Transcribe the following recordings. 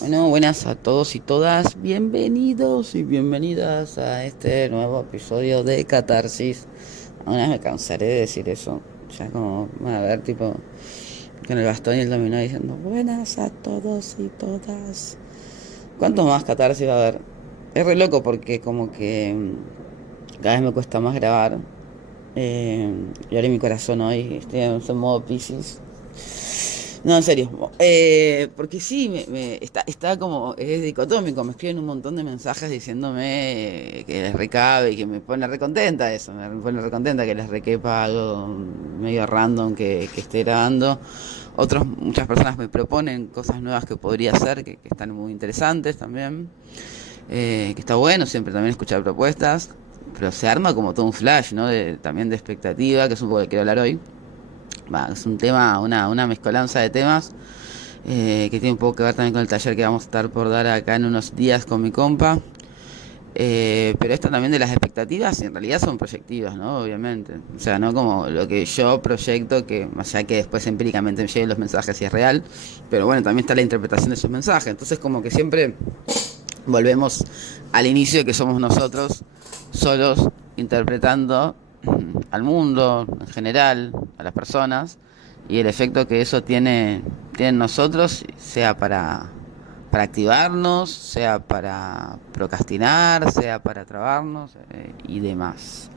Bueno, buenas a todos y todas, bienvenidos y bienvenidas a este nuevo episodio de Catarsis. Una vez me cansaré de decir eso, ya como, a ver, tipo, con el bastón y el dominó diciendo buenas a todos y todas. ¿Cuántos más Catarsis va a haber? Es re loco porque como que cada vez me cuesta más grabar. Y ahora en mi corazón hoy estoy en modo Piscis. No, en serio. Porque sí, está como, es dicotómico. Me escriben un montón de mensajes diciéndome que les recabe y que me pone recontenta eso. Me pone recontenta que les requepa algo medio random que esté grabando. Muchas personas me proponen cosas nuevas que podría hacer, que están muy interesantes también. Que está bueno siempre también escuchar propuestas. Pero se arma como todo un flash, ¿no? También de expectativa, que es un poco de lo que quiero hablar hoy. Es un tema, una mezcolanza de temas que tiene un poco que ver también con el taller que vamos a estar por dar acá en unos días con mi compa. Pero esto también de las expectativas en realidad son proyectivas, ¿no? Obviamente. O sea, no como lo que yo proyecto, que más allá que después empíricamente me lleguen los mensajes y es real, pero bueno, también está la interpretación de esos mensajes. Entonces como que siempre volvemos al inicio que somos nosotros solos interpretando al mundo en general, a las personas, y el efecto que eso tiene en nosotros, sea para activarnos, sea para procrastinar, sea para trabarnos y demás.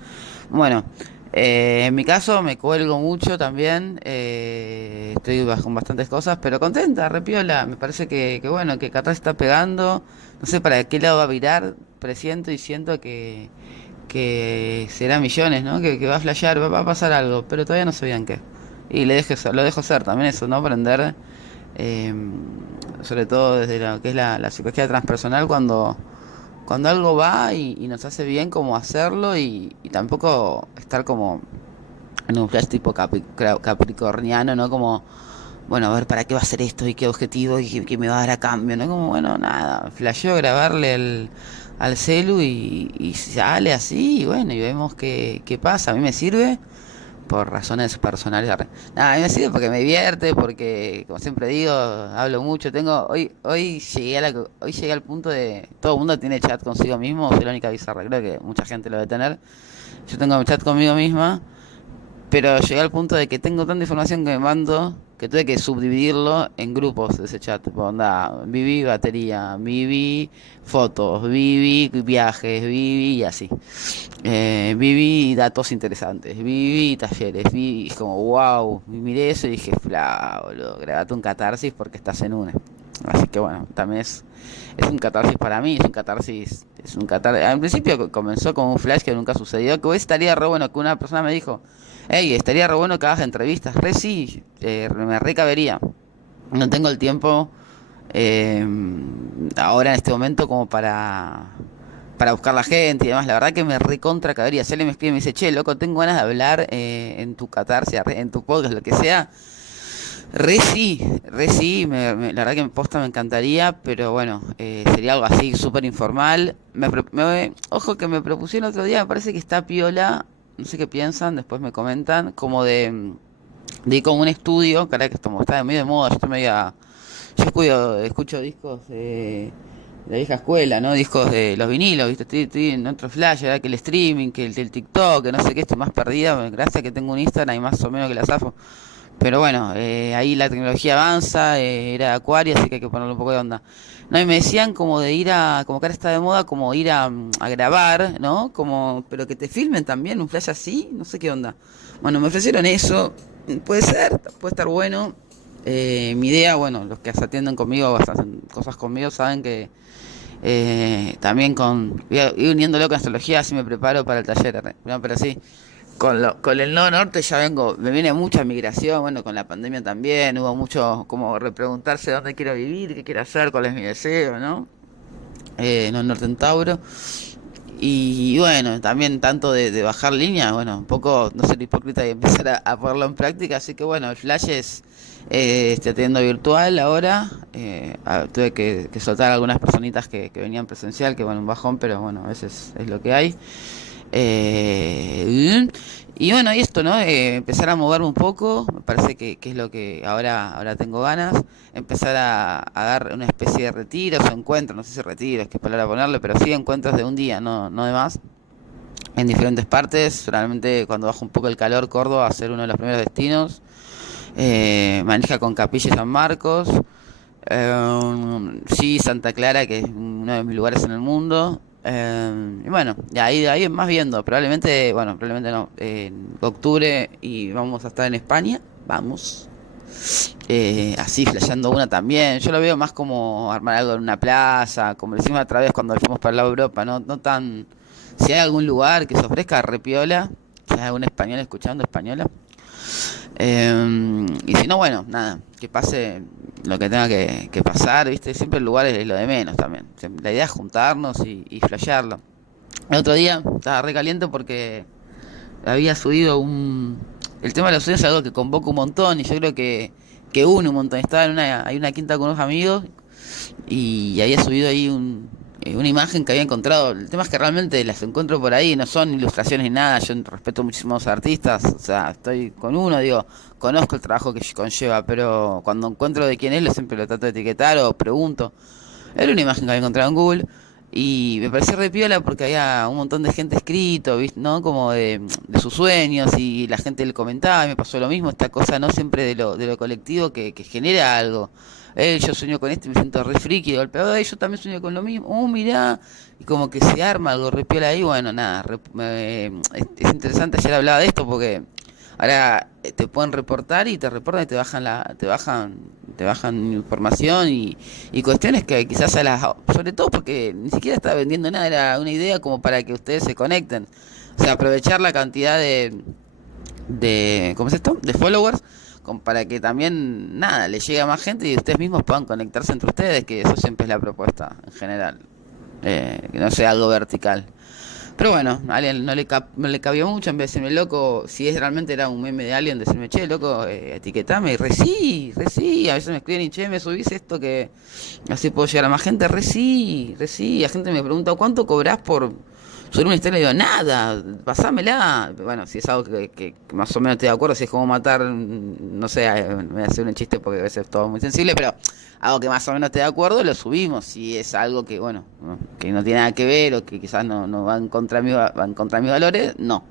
Bueno, en mi caso me cuelgo mucho también, estoy con bastantes cosas, pero contenta, repiola, me parece que bueno, que Qatar está pegando, no sé para qué lado va a virar, presiento y siento que será millones, ¿no? Que va a flashear, va a pasar algo, pero todavía no sé bien qué. Y lo dejo ser también eso, ¿no? Aprender, eh, sobre todo desde lo que es la psicología transpersonal, cuando algo va y nos hace bien como hacerlo y tampoco estar como en un flash tipo capricorniano, ¿no? Como, bueno, a ver, ¿para qué va a hacer esto? ¿Y qué objetivo? ¿Y qué me va a dar a cambio? ¿No? Como, bueno, nada, flasheo grabarle al celu y sale así y bueno, y vemos qué pasa. A mí me sirve por razones personales. Nada, a mí me sirve porque me divierte, porque, como siempre digo, hablo mucho. Hoy llegué al punto de, todo el mundo tiene chat consigo mismo, soy la única bizarra, creo que mucha gente lo debe tener. Yo tengo mi chat conmigo misma, pero llegué al punto de que tengo tanta información que me mando que tuve que subdividirlo en grupos de ese chat. Tipo, onda, viví batería, viví fotos, viví viajes, viví y así. Viví datos interesantes, viví talleres, vi como wow, miré eso y dije, fla, boludo, grabate un catarsis porque estás en una. Así que bueno, también es un catarsis para mí, es un catarsis. Al principio comenzó como un flash que nunca sucedió, que hoy estaría re bueno que una persona me dijo, hey, estaría re bueno que hagas entrevistas, re sí, me recabería. No tengo el tiempo eh, ahora en este momento como para buscar la gente y demás. La verdad que me recontra cabería. Si alguien me escribe y me dice, che, loco, tengo ganas de hablar en tu catarsis, en tu podcast, lo que sea. Re sí, la verdad que en posta me encantaría, pero bueno, sería algo así súper informal. Ojo que me propusieron otro día, me parece que está piola, no sé qué piensan, después me comentan, como de ir con un estudio, cara que está medio de moda, escucho discos de la vieja escuela, ¿no? Discos de los vinilos, ¿viste? Estoy en otro flash, ¿verdad? Que el streaming, que el TikTok, que no sé qué, estoy más perdida, gracias a que tengo un Instagram y más o menos que la zafo. Pero bueno, ahí la tecnología avanza, era Acuario, así que hay que ponerle un poco de onda. No, y me decían como de ir como que ahora está de moda, como ir a grabar, ¿no? Como, pero que te filmen también, un flash así, no sé qué onda. Bueno, me ofrecieron eso, puede ser, puede estar bueno. Mi idea, bueno, los que se atienden conmigo, o hacen cosas conmigo, saben que también voy a ir uniéndolo con astrología, así me preparo para el taller, ¿no? Pero sí. Con el Nodo Norte ya me viene mucha migración, bueno, con la pandemia también, hubo mucho como repreguntarse dónde quiero vivir, qué quiero hacer, cuál es mi deseo, ¿no? Nodo Norte en Tauro. Y bueno, también tanto de bajar línea, bueno, un poco no ser hipócrita y empezar a ponerlo en práctica, así que bueno, el Flash estoy atendiendo virtual ahora, tuve que soltar a algunas personitas que venían presencial, que bueno, un bajón, pero bueno, a veces es lo que hay. Y bueno, y esto, ¿no? Empezar a moverme un poco, me parece que es lo que ahora tengo ganas. Empezar a dar una especie de retiros o encuentros, no sé si retiros, qué palabra ponerle, pero sí encuentros de un día, no de más, en diferentes partes. Realmente cuando baja un poco el calor, Córdoba va a ser uno de los primeros destinos. Manija con Capilla y San Marcos. Sí, Santa Clara, que es uno de mis lugares en el mundo. Y bueno, y ahí más viendo. Probablemente no. En octubre y vamos a estar en España. Vamos. Así, flasheando una también. Yo lo veo más como armar algo en una plaza, como decimos otra vez cuando fuimos para el lado de Europa, no tan... Si hay algún lugar que se ofrezca repiola, si hay algún español escuchando española. Y si no, bueno, nada, que pase lo que tenga que pasar, ¿viste? Siempre el lugar es lo de menos también. La idea es juntarnos y flashearlo. El otro día estaba re caliente porque había subido un... El tema de los sueños es algo que convoca un montón y yo creo que une un montón. Hay una quinta con unos amigos y había subido ahí una imagen que había encontrado. El tema es que realmente las encuentro por ahí, no son ilustraciones ni nada. Yo respeto muchísimos artistas, o sea, estoy con uno, digo, conozco el trabajo que conlleva, pero cuando encuentro de quién es, siempre lo trato de etiquetar o pregunto. Era una imagen que había encontrado en Google y me pareció re piola porque había un montón de gente escrito, ¿viste? ¿No? Como de sus sueños y la gente le comentaba, y me pasó lo mismo, esta cosa no siempre de lo colectivo que genera algo. Yo sueño con este y me siento re friki de golpe. Yo también sueño con lo mismo. Mirá. Y como que se arma algo re piola ahí. Bueno, nada. Es interesante. Ayer hablaba de esto porque ahora te pueden reportar y te reportan y te bajan información y cuestiones que quizás sobre todo porque ni siquiera estaba vendiendo nada, era una idea como para que ustedes se conecten. O sea, aprovechar la cantidad ¿cómo es esto? De followers para que también, nada, le llegue a más gente y ustedes mismos puedan conectarse entre ustedes, que eso siempre es la propuesta en general, que no sea algo vertical. Pero bueno, a alguien no le cabió mucho, en vez de decirme loco, si realmente era un meme de alguien, decirme, che, loco, etiquetame, y re sí, a veces me escriben y che, me subís esto que así puedo llegar a más gente, re sí, la gente me pregunta, ¿cuánto cobrás por subir una historia? Y digo, nada, pasámela. Bueno, si es algo que más o menos estoy de acuerdo, si es como matar, no sé, voy a hacer un chiste porque a veces es todo muy sensible, pero algo que más o menos esté de acuerdo, lo subimos. Si es algo que, bueno, que no tiene nada que ver o que quizás no va en contra de va en contra de mis valores, no.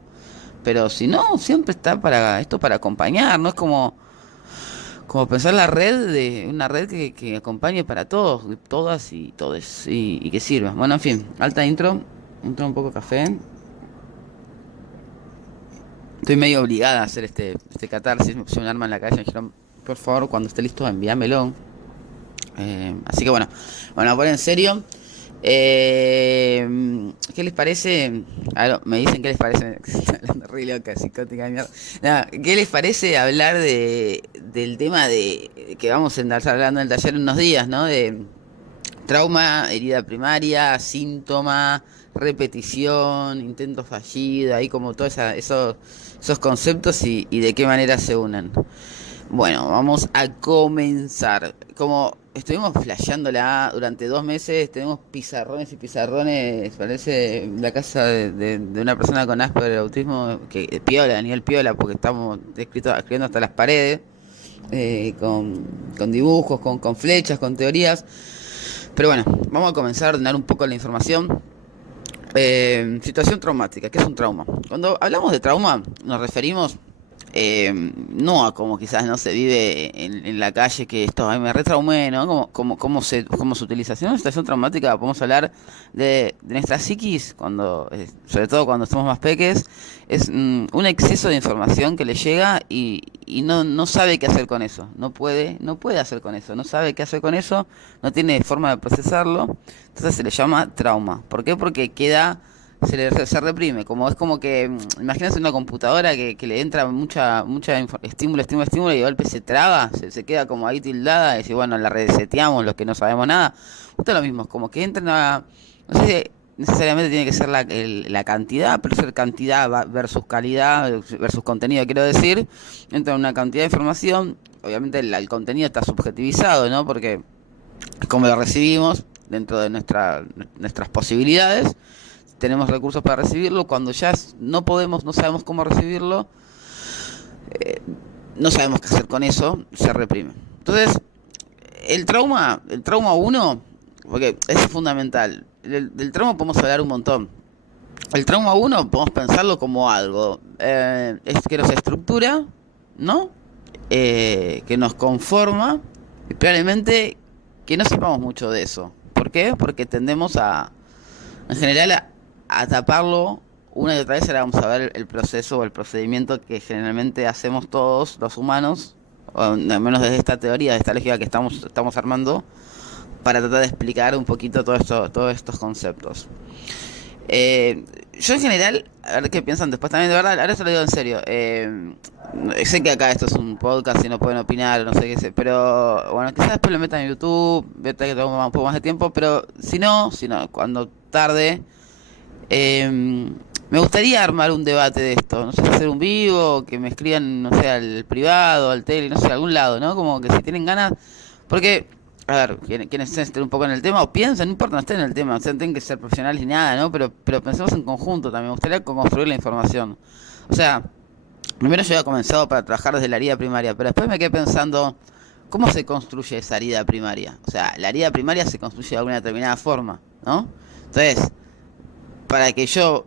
Pero si no, siempre está para acompañar, no es como pensar una red que acompañe para todos, todas y todes, y que sirva. Bueno, en fin, alta intro, un poco de café. Estoy medio obligada a hacer este catarsis, me puse un arma en la calle, me dijeron, por favor, cuando esté listo, envíamelo. Así que bueno, a poner en serio. ¿Qué les parece? Me dicen qué les parece. Estoy hablando re loca, psicótica de mierda. Nada, ¿qué les parece hablar del tema de que vamos a estar hablando en el taller en unos días, ¿no? De trauma, herida primaria, síntoma, repetición, intento fallido, ahí como todos esos conceptos y de qué manera se unen. Bueno, vamos a comenzar. Como estuvimos flasheándola durante 2 meses, tenemos pizarrones y pizarrones, parece la casa de una persona con Asperger autismo, que piola, a nivel piola, porque estamos escribiendo hasta las paredes, con dibujos, con flechas, con teorías. Pero bueno, vamos a comenzar a ordenar un poco la información. Situación traumática, ¿qué es un trauma? Cuando hablamos de trauma, nos referimos no a como quizás no se vive en la calle, que esto me retraumé, ¿no? Cómo se utiliza. Si es una situación traumática, podemos hablar de nuestra psiquis, sobre todo cuando estamos más peques, es un exceso de información que le llega y no sabe qué hacer con eso, no puede hacer con eso, no sabe qué hacer con eso, no tiene forma de procesarlo, entonces se le llama trauma. ¿Por qué? Porque se reprime, es como que imagínate una computadora que le entra mucha estímulo y de golpe se traba, se queda como ahí tildada y dice, bueno, la reseteamos los que no sabemos nada. Esto es lo mismo, como que entra no sé si necesariamente tiene que ser la cantidad, pero ser cantidad versus calidad versus contenido, quiero decir, entra una cantidad de información, obviamente el contenido está subjetivizado, ¿no? Porque es como lo recibimos dentro de nuestras posibilidades. tenemos recursos para recibirlo, cuando ya no podemos, no sabemos cómo recibirlo, no sabemos qué hacer con eso, se reprime. Entonces, el trauma uno, porque es fundamental, del trauma podemos hablar un montón. El trauma uno podemos pensarlo como algo, es que nos estructura, ¿no? Que nos conforma, y probablemente que no sepamos mucho de eso. ¿Por qué? Porque tendemos en general, a taparlo una y otra vez. Ahora vamos a ver el proceso o el procedimiento que generalmente hacemos todos los humanos, o al menos desde esta teoría, de esta lógica que estamos armando, para tratar de explicar un poquito todos estos conceptos. Yo en general, a ver qué piensan después también, de verdad, ahora esto lo digo en serio. Sé que acá esto es un podcast y no pueden opinar, no sé qué sé, pero bueno, quizás después lo metan en YouTube, vete que tengo un poco más de tiempo, pero si no, cuando tarde, me gustaría armar un debate de esto, no sé, hacer un vivo, que me escriban, no sé, al privado, al tele, no sé, a algún lado, ¿no? Como que si tienen ganas, porque, a ver, quienes estén un poco en el tema o piensan, no importa, no estén en el tema, o sea, no tienen que ser profesionales ni nada, ¿no? Pero pensemos en conjunto también, me gustaría construir la información. O sea, primero yo había comenzado para trabajar desde la herida primaria, pero después me quedé pensando, ¿cómo se construye esa herida primaria? O sea, la herida primaria se construye de alguna determinada forma, ¿no? Entonces, para que yo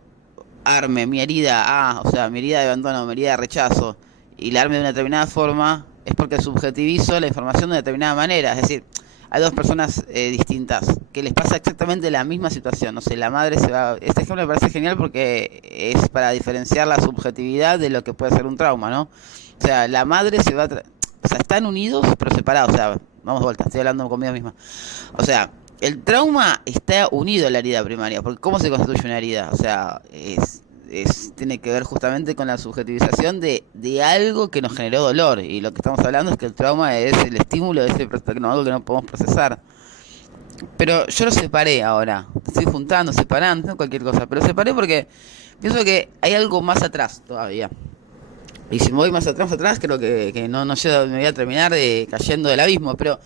arme mi herida o sea, mi herida de abandono, mi herida de rechazo, y la arme de una determinada forma, es porque subjetivizo la información de una determinada manera. Es decir, hay dos personas distintas que les pasa exactamente la misma situación. No sé, la madre se va. Este ejemplo me parece genial porque es para diferenciar la subjetividad de lo que puede ser un trauma, ¿no? O sea, la madre se va. O sea, están unidos pero separados. O sea, vamos de vuelta, estoy hablando conmigo misma. O sea, el trauma está unido a la herida primaria, porque ¿cómo se constituye una herida? O sea, tiene que ver justamente con la subjetivización de algo que nos generó dolor. Y lo que estamos hablando es que el trauma es el estímulo de algo que no podemos procesar. Pero yo lo separé ahora. Estoy juntando, separando, no cualquier cosa. Pero separé porque pienso que hay algo más atrás todavía. Y si me voy más atrás, creo que no sé dónde me voy a terminar cayendo del abismo. Pero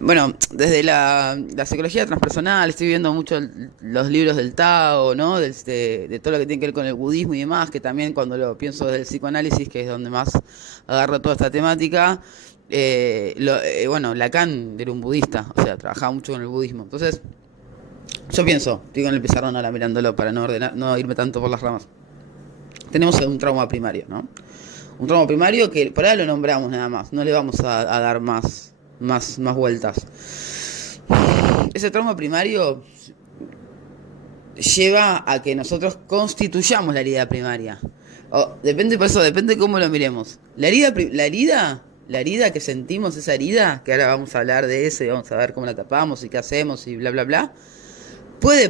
bueno, desde la psicología transpersonal estoy viendo mucho los libros del Tao, ¿no? De todo lo que tiene que ver con el budismo y demás, que también cuando lo pienso desde el psicoanálisis, que es donde más agarro toda esta temática, bueno, Lacan era un budista, o sea, trabajaba mucho con el budismo. Entonces, yo pienso, estoy con el pizarrón ahora mirándolo para no irme tanto por las ramas. Tenemos un trauma primario, ¿no? Un trauma primario que por ahora lo nombramos nada más, no le vamos a dar más vueltas. Ese trauma primario lleva a que nosotros constituyamos la herida primaria. Depende cómo lo miremos. La herida que sentimos, esa herida, que ahora vamos a hablar de eso y vamos a ver cómo la tapamos y qué hacemos y bla bla bla, puede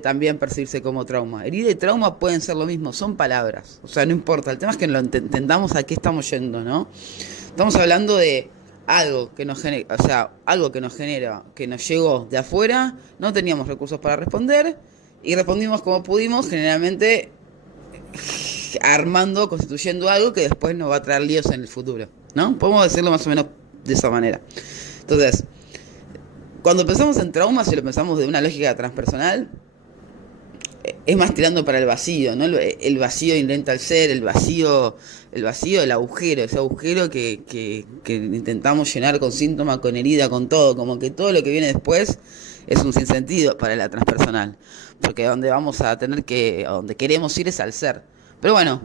también percibirse como trauma. Herida y trauma pueden ser lo mismo, son palabras. O sea, no importa, el tema es que entendamos a qué estamos yendo, ¿no? Estamos hablando de algo que nos genera, o sea, algo que nos genera, que nos llegó de afuera, no teníamos recursos para responder y respondimos como pudimos, generalmente constituyendo algo que después nos va a traer líos en el futuro, ¿no? Podemos decirlo más o menos de esa manera. Entonces, cuando pensamos en trauma, si lo pensamos de una lógica transpersonal, es más tirando para el vacío, ¿no? El vacío inherente al ser, el vacío, el agujero, ese agujero que intentamos llenar con síntomas, con herida, con todo, como que todo lo que viene después es un sinsentido para la transpersonal, porque donde vamos a donde queremos ir es al ser. Pero bueno,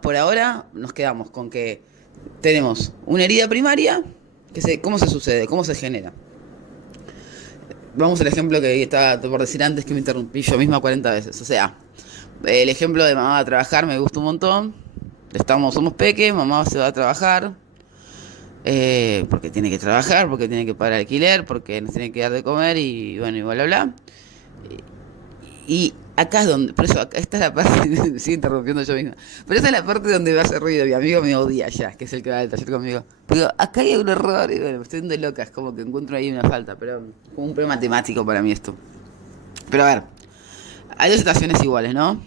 por ahora nos quedamos con que tenemos una herida primaria, ¿cómo se sucede? ¿Cómo se genera? Vamos al ejemplo que estaba por decir antes, que me interrumpí yo misma 40 veces. O sea, el ejemplo de mamá va a trabajar me gusta un montón. Somos peques, mamá se va a trabajar, porque tiene que trabajar, porque tiene que pagar alquiler, porque nos tiene que dar de comer y bueno, y bla, bla, bla. Y acá es donde, por eso, esta es la parte, me sigo interrumpiendo yo misma, pero esta es la parte donde me hace ruido, mi amigo me odia ya, que es el que va al taller conmigo. Pero acá hay un error, y bueno, me estoy dando loca, es como que encuentro ahí una falta, pero como un problema matemático para mí esto. Pero a ver, hay dos situaciones iguales, ¿no?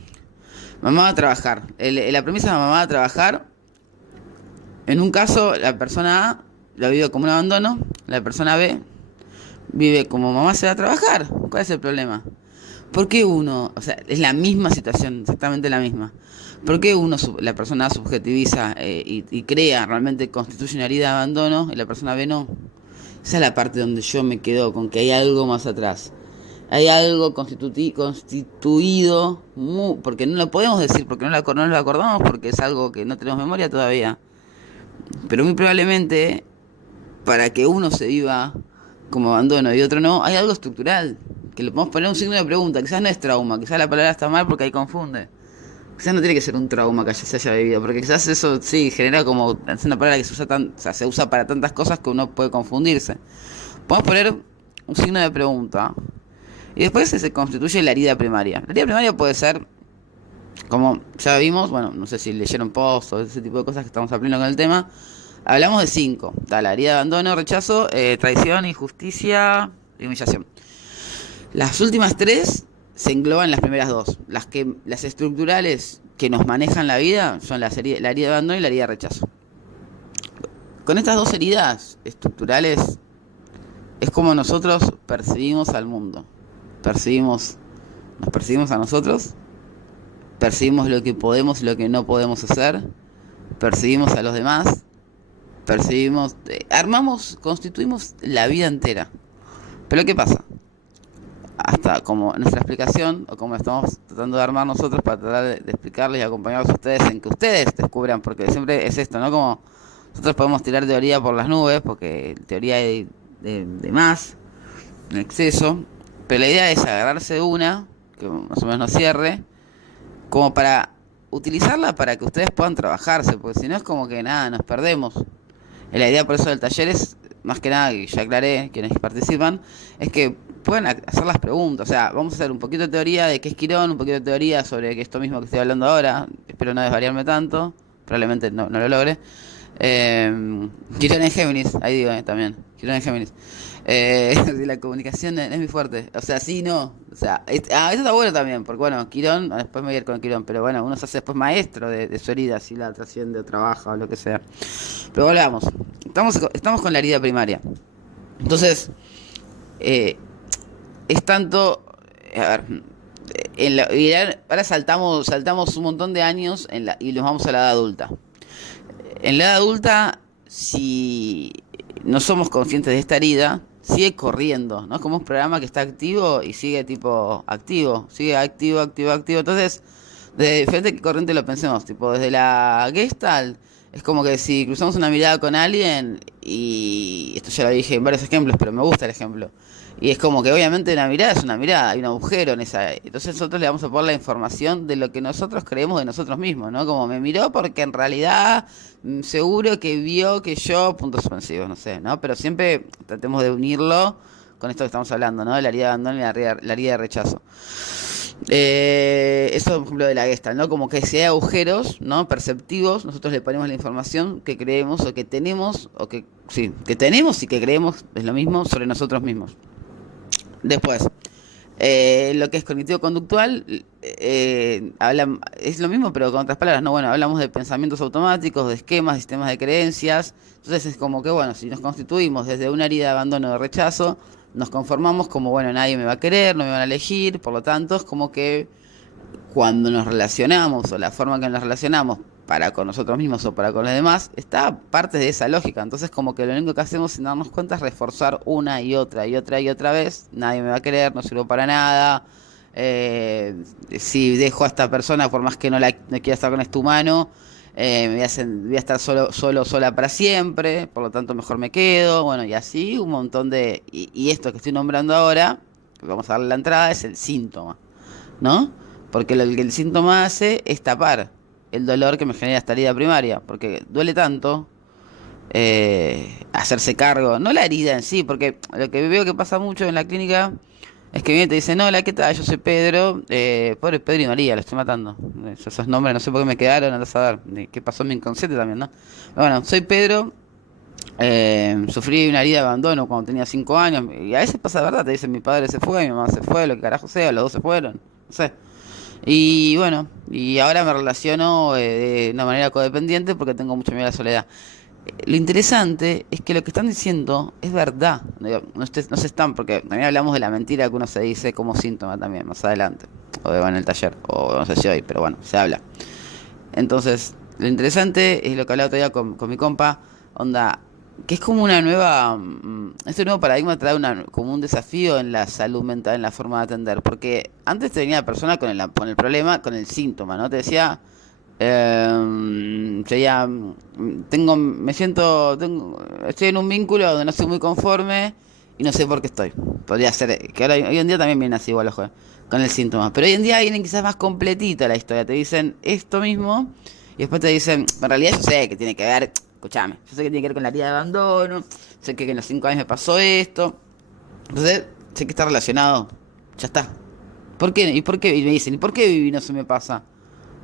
Mamá va a trabajar, la premisa de mamá va a trabajar, en un caso, la persona A la vive como un abandono, la persona B vive como mamá se va a trabajar. ¿Cuál es el problema? ¿Por qué uno, o sea, es la misma situación, exactamente la misma? ¿Por qué uno, la persona A subjetiviza y crea, realmente constituye una herida de abandono y la persona B no? Esa es la parte donde yo me quedo con que hay algo más atrás. Hay algo constituido, porque no lo podemos decir, porque no lo acordamos, porque es algo que no tenemos memoria todavía. Pero muy probablemente, para que uno se viva como abandono y otro no, hay algo estructural. Que le podemos poner un signo de pregunta. Quizás no es trauma, quizás la palabra está mal porque ahí confunde. Quizás no tiene que ser un trauma que se haya vivido, porque quizás eso sí genera como. Es una palabra que se usa, o sea, se usa para tantas cosas que uno puede confundirse. Podemos poner un signo de pregunta. Y después se constituye la herida primaria. La herida primaria puede ser, como ya vimos, bueno, no sé si leyeron post o ese tipo de cosas que estamos aprendiendo con el tema. Hablamos de 5. La herida de abandono, rechazo, traición, injusticia y humillación. Las últimas 3 se engloban en las primeras 2. Las estructurales que nos manejan la vida son la herida de abandono y la herida de rechazo. Con estas 2 heridas estructurales es como nosotros percibimos al mundo. Nos percibimos a nosotros, percibimos lo que podemos y lo que no podemos hacer, percibimos a los demás, constituimos la vida entera. Pero ¿qué pasa? Hasta como nuestra explicación, o como estamos tratando de armar nosotros para tratar de explicarles y acompañarlos a ustedes en que ustedes descubran, porque siempre es esto, ¿no? Como nosotros podemos tirar teoría por las nubes, porque teoría hay de más, en exceso, pero la idea es agarrarse de una, que más o menos nos cierre, como para utilizarla para que ustedes puedan trabajarse, porque si no es como que nada, nos perdemos. La idea por eso del taller es, más que nada, que ya aclaré, quienes participan, es que puedan hacer las preguntas. O sea, vamos a hacer un poquito de teoría de qué es Quirón, un poquito de teoría sobre que esto mismo que estoy hablando ahora, espero no desvariarme tanto, probablemente no lo logre. Quirón en Géminis, ahí digo también, Quirón en Géminis. La comunicación es muy fuerte. O sea, sí, no. O sea, eso está bueno también, porque bueno, Quirón, después me voy a ir con Quirón, pero bueno, uno se hace después maestro de su herida, si la trasciende o trabaja o lo que sea. Pero volvamos. Estamos con la herida primaria. Entonces, es tanto. A ver, ahora saltamos un montón de años y nos vamos a la edad adulta. En la edad adulta, si no somos conscientes de esta herida, sigue corriendo, ¿no? Como un programa que está activo y sigue tipo activo, sigue activo. Entonces, desde diferente corriente lo pensemos, tipo desde la Gestalt, es como que si cruzamos una mirada con alguien, y esto ya lo dije en varios ejemplos, pero me gusta el ejemplo, y es como que obviamente una mirada es una mirada, hay un agujero en esa. Entonces nosotros le vamos a poner la información de lo que nosotros creemos de nosotros mismos, ¿no? Como me miró porque en realidad seguro que vio que yo, puntos suspensivos, no sé, ¿no? Pero siempre tratemos de unirlo con esto que estamos hablando, ¿no? La herida de abandono y la herida de rechazo. Eso, por ejemplo, de la Gestalt, ¿no? Como que si hay agujeros, ¿no? Perceptivos, nosotros le ponemos la información que creemos o que tenemos, o que sí, que tenemos y que creemos es lo mismo sobre nosotros mismos. Después, lo que es cognitivo-conductual, es lo mismo pero con otras palabras, ¿no? Bueno, hablamos de pensamientos automáticos, de esquemas, de sistemas de creencias. Entonces es como que, bueno, si nos constituimos desde una herida de abandono o de rechazo, nos conformamos como, bueno, nadie me va a querer, no me van a elegir, por lo tanto es como que cuando nos relacionamos o la forma en que nos relacionamos para con nosotros mismos o para con los demás, está parte de esa lógica. Entonces como que lo único que hacemos sin darnos cuenta es reforzar una y otra vez. Nadie me va a querer, no sirvo para nada. Si dejo a esta persona, por más que no quiera estar con este humano, voy a estar sola para siempre, por lo tanto mejor me quedo. Bueno, y así un montón de. Y esto que estoy nombrando ahora, que vamos a darle la entrada, es el síntoma, ¿no? Porque lo que el síntoma hace es tapar el dolor que me genera esta herida primaria, porque duele tanto hacerse cargo, no la herida en sí, porque lo que veo que pasa mucho en la clínica es que viene y te dice, no, hola, ¿qué tal? Yo soy Pedro, pobre Pedro y María, lo estoy matando. Esos nombres no sé por qué me quedaron, andás a ver, qué pasó en mi inconsciente también, ¿no? Pero bueno, soy Pedro, sufrí una herida de abandono cuando tenía 5 años, y a veces pasa de verdad, te dicen, mi padre se fue, mi mamá se fue, lo que carajo sea, los dos se fueron, no sé. Y bueno, y ahora me relaciono de una manera codependiente porque tengo mucho miedo a la soledad. Lo interesante es que lo que están diciendo es verdad. Digo, no se están, porque también hablamos de la mentira que uno se dice como síntoma también, más adelante. O en el taller, o no sé si hoy, pero bueno, se habla. Entonces, lo interesante es lo que hablaba otro día con mi compa, onda, que es como una nueva, este nuevo paradigma trae como un desafío en la salud mental, en la forma de atender, porque antes te venía la persona con el problema, con el síntoma, ¿no? Te decía, sería, estoy en un vínculo donde no estoy muy conforme y no sé por qué estoy. Podría ser, que ahora hoy en día también viene así igual, ojo, con el síntoma. Pero hoy en día vienen quizás más completita la historia. Te dicen esto mismo y después te dicen, en realidad yo sé que tiene que ver, escúchame, yo sé que tiene que ver con la herida de abandono, sé que en los 5 años me pasó esto. Entonces, sé que está relacionado. Ya está. ¿Por qué? ¿Y por qué? Y me dicen, ¿y por qué Vivi no se me pasa?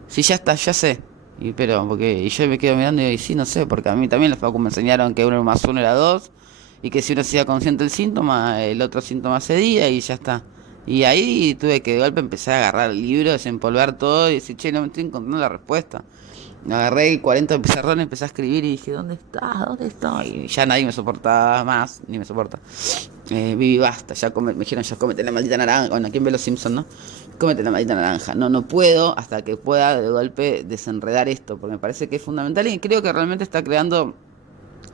Sí, ya está, ya sé. Y yo me quedo mirando y digo, y sí, no sé, porque a mí también los pacos me enseñaron que 1 más 1 era 2 y que si uno hacía consciente el síntoma, el otro síntoma cedía y ya está. Y ahí tuve que de golpe empezar a agarrar el libro, desempolvar todo y decir, che, no me estoy encontrando la respuesta. Agarré 40 pizarrones, empecé a escribir y dije, ¿dónde estás? ¿Dónde estoy? Y ya nadie me soportaba más, ni me soporta. Vivi, basta, me dijeron, ya cómete la maldita naranja. Bueno, ¿quién ve los Simpsons, no? Cómete la maldita naranja. No, no puedo hasta que pueda de golpe desenredar esto, porque me parece que es fundamental y creo que realmente está creando,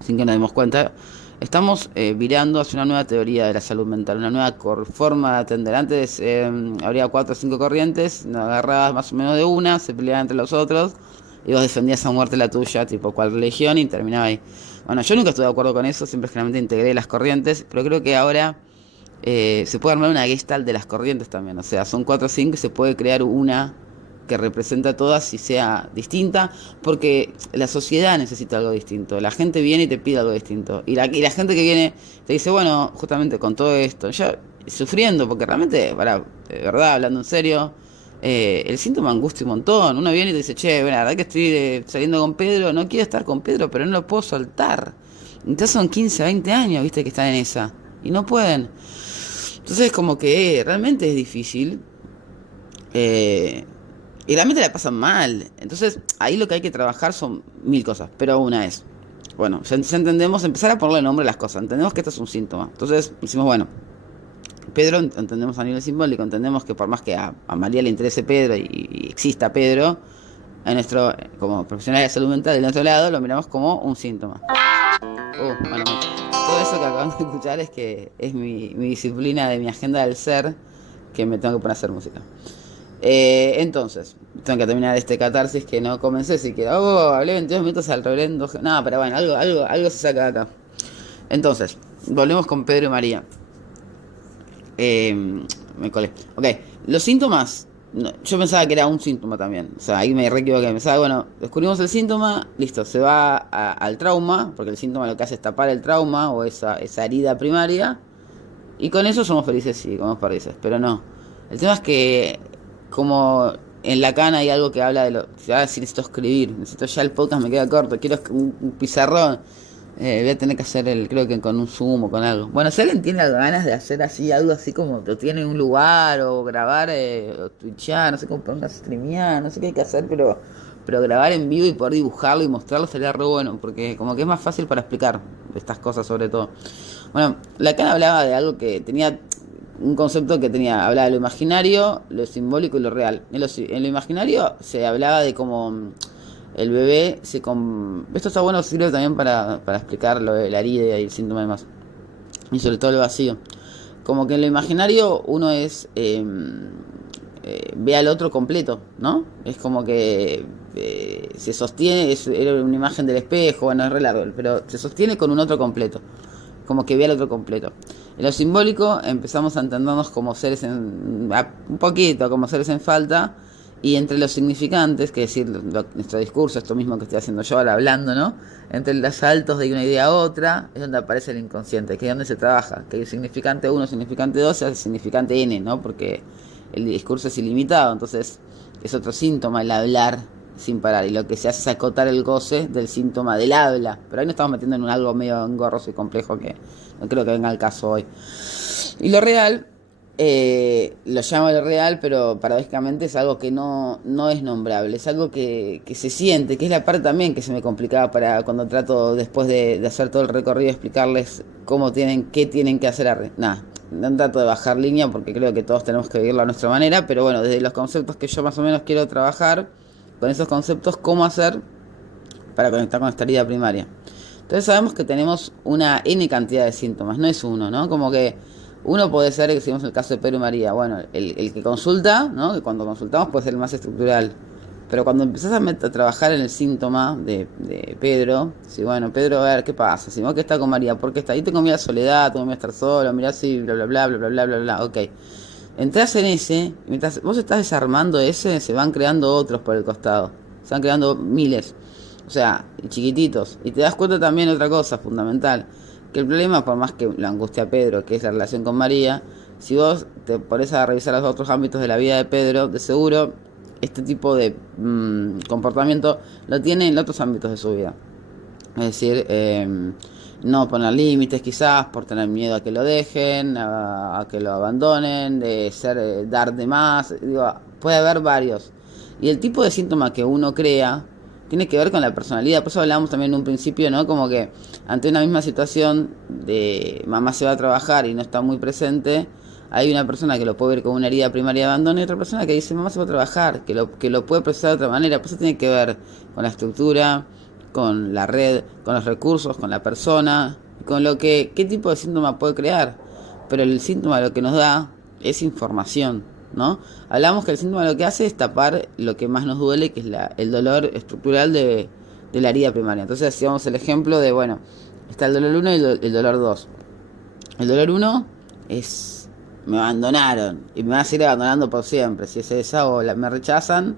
sin que nos demos cuenta, estamos virando hacia una nueva teoría de la salud mental, una nueva forma de atender. Antes habría 4 o 5 corrientes, agarrabas más o menos de una, se peleaban entre los otros y vos defendías a muerte la tuya, tipo cual religión, y terminaba ahí. Bueno, yo nunca estuve de acuerdo con eso, siempre generalmente integré las corrientes, pero creo que ahora se puede armar una gestalt de las corrientes también. O sea, son 4 o 5 y se puede crear una que representa a todas y sea distinta, porque la sociedad necesita algo distinto. La gente viene y te pide algo distinto. Y la gente que viene te dice, bueno, justamente con todo esto, ya sufriendo, porque realmente, de verdad, hablando en serio, el síntoma angustia un montón. Uno viene y te dice, che, bueno, la verdad que estoy saliendo con Pedro, no quiero estar con Pedro, pero no lo puedo soltar. Entonces son 15, 20 años, viste, que están en esa. Y no pueden. Entonces como que realmente es difícil. Y realmente la pasan mal. Entonces ahí lo que hay que trabajar son 1000 cosas. Pero una es, bueno, ya entendemos, empezar a ponerle nombre a las cosas. Entendemos que esto es un síntoma. Entonces decimos, bueno, Pedro, entendemos a nivel simbólico, entendemos que por más que a María le interese Pedro y exista Pedro, a nuestro, como profesional de salud mental del otro lado, lo miramos como un síntoma. Bueno, todo eso que acaban de escuchar es que es mi disciplina de mi agenda del ser, que me tengo que poner a hacer música. Entonces, tengo que terminar este catarsis que no comencé, así que hablé 22 minutos al reverendo. No, pero bueno, algo se saca de acá. Entonces, volvemos con Pedro y María. Me colé. Ok, los síntomas. No, yo pensaba que era un síntoma también. O sea, ahí me re equivoqué. Pensaba, bueno, descubrimos el síntoma, listo, se va al trauma, porque el síntoma lo que hace es tapar el trauma o esa herida primaria. Y con eso somos felices y comemos perdices. Pero no. El tema es que, como en Lacan hay algo que habla de lo. Ahora sí necesito escribir, necesito ya el podcast, me queda corto, quiero un pizarrón. Voy a tener que hacer creo que con un Zoom o con algo. Bueno, si alguien tiene ganas de hacer así, algo así como lo tiene en un lugar, o grabar, o twitchar, no sé cómo ponerse a streamear, no sé qué hay que hacer, pero grabar en vivo y poder dibujarlo y mostrarlo sería re bueno, porque como que es más fácil para explicar estas cosas sobre todo. Bueno, Lacan hablaba de algo que tenía un concepto que hablaba de lo imaginario, lo simbólico y lo real. En lo imaginario se hablaba de cómo el bebé esto está bueno, sirve también para explicar lo de la herida y el síntoma y demás. Y sobre todo el vacío. Como que en lo imaginario uno ve al otro completo, ¿no? Es como que se sostiene, era una imagen del espejo, bueno, es re largo, pero se sostiene con un otro completo. Como que ve al otro completo. En lo simbólico empezamos a entendernos como un poquito, como seres en falta. Y entre los significantes, que es decir, nuestro discurso, esto mismo que estoy haciendo yo ahora hablando, ¿no? Entre los saltos de una idea a otra, es donde aparece el inconsciente, que es donde se trabaja. Que el significante 1, significante 2, se hace significante N, ¿no? Porque el discurso es ilimitado, entonces es otro síntoma el hablar sin parar. Y lo que se hace es acotar el goce del síntoma del habla. Pero ahí nos estamos metiendo algo medio engorroso y complejo que no creo que venga al caso hoy. Y lo real Lo llamo lo real, pero paradójicamente es algo que no es nombrable, es algo que se siente, que es la parte también que se me complicaba para cuando trato después de hacer todo el recorrido explicarles qué tienen que hacer. Nada, no trato de bajar línea porque creo que todos tenemos que vivirlo a nuestra manera, pero bueno, desde los conceptos que yo más o menos quiero trabajar, con esos conceptos, cómo hacer para conectar con esta herida primaria. Entonces sabemos que tenemos una N cantidad de síntomas, no es uno, ¿no? Como que uno puede ser, si vemos el caso de Pedro y María, bueno, el que consulta, ¿no? Que cuando consultamos puede ser el más estructural. Pero cuando empezás a trabajar en el síntoma de Pedro, si bueno, Pedro, a ver, ¿qué pasa? Si vos que está con María, ¿por qué está? Ahí tengo miedo a soledad, tengo miedo a estar solo, mirá así, bla, bla, bla, bla, bla, bla, bla, bla, ok. Entrás en ese, y mientras vos estás desarmando ese, se van creando otros por el costado. Se van creando miles. O sea, chiquititos. Y te das cuenta también otra cosa fundamental. Que el problema, por más que la angustia a Pedro, que es la relación con María, si vos te pones a revisar los otros ámbitos de la vida de Pedro, de seguro este tipo de comportamiento lo tiene en otros ámbitos de su vida. Es decir, no poner límites quizás por tener miedo a que lo dejen, a que lo abandonen, de dar de más, digo, puede haber varios. Y el tipo de síntoma que uno crea tiene que ver con la personalidad. Por eso hablábamos también en un principio, ¿no? Como que ante una misma situación de mamá se va a trabajar y no está muy presente, hay una persona que lo puede ver como una herida primaria de abandono y otra persona que dice mamá se va a trabajar, que lo puede procesar de otra manera. Por eso tiene que ver con la estructura, con la red, con los recursos, con la persona, con qué tipo de síntoma puede crear. Pero el síntoma lo que nos da es información, ¿no? Hablamos que el síntoma lo que hace es tapar lo que más nos duele, que es el dolor estructural de la herida primaria. Entonces hacíamos el ejemplo de, bueno, está el dolor 1 y el dolor 2. El dolor 1 es, me abandonaron y me van a seguir abandonando por siempre. Si es esa o me rechazan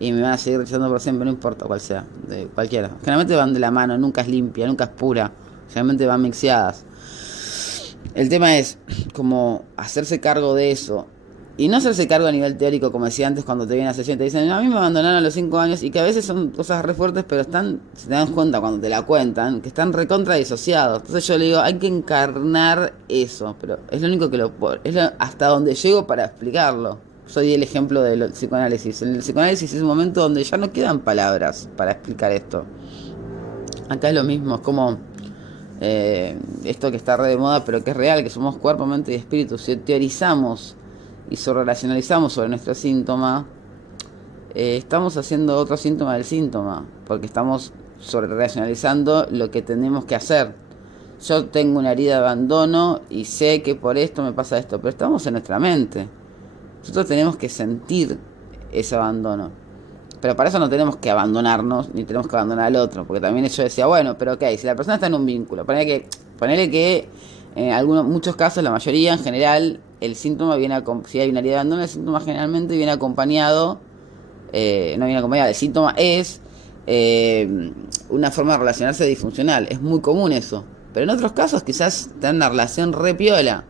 y me van a seguir rechazando por siempre, no importa cuál sea, de cualquiera. Generalmente van de la mano, nunca es limpia, nunca es pura. Generalmente van mixeadas. El tema es como hacerse cargo de eso. Y no hacerse cargo a nivel teórico, como decía antes, cuando te vienen a sesión y te dicen, a mí me abandonaron a los 5 años, y que a veces son cosas re fuertes, pero están, si te das cuenta cuando te la cuentan, que están recontra disociados. Entonces yo le digo, hay que encarnar eso, pero es lo único que hasta donde llego para explicarlo. Soy el ejemplo del psicoanálisis. En el psicoanálisis es un momento donde ya no quedan palabras para explicar esto. Acá es lo mismo, es como esto que está re de moda, pero que es real, que somos cuerpo, mente y espíritu. Si teorizamos y sobre racionalizamos sobre nuestro síntoma, estamos haciendo otro síntoma del síntoma, porque estamos sobre racionalizando lo que tenemos que hacer. Yo tengo una herida de abandono y sé que por esto me pasa esto, pero estamos en nuestra mente. Nosotros tenemos que sentir ese abandono. Pero para eso no tenemos que abandonarnos, ni tenemos que abandonar al otro. Porque también yo decía, bueno, pero ok, si la persona está en un vínculo, ponele que en muchos casos, la mayoría en general, el síntoma viene si hay una herida de abandono, el síntoma generalmente viene acompañado, no viene acompañado, el síntoma es una forma de relacionarse disfuncional. Es muy común eso. Pero en otros casos quizás está en una relación re piola.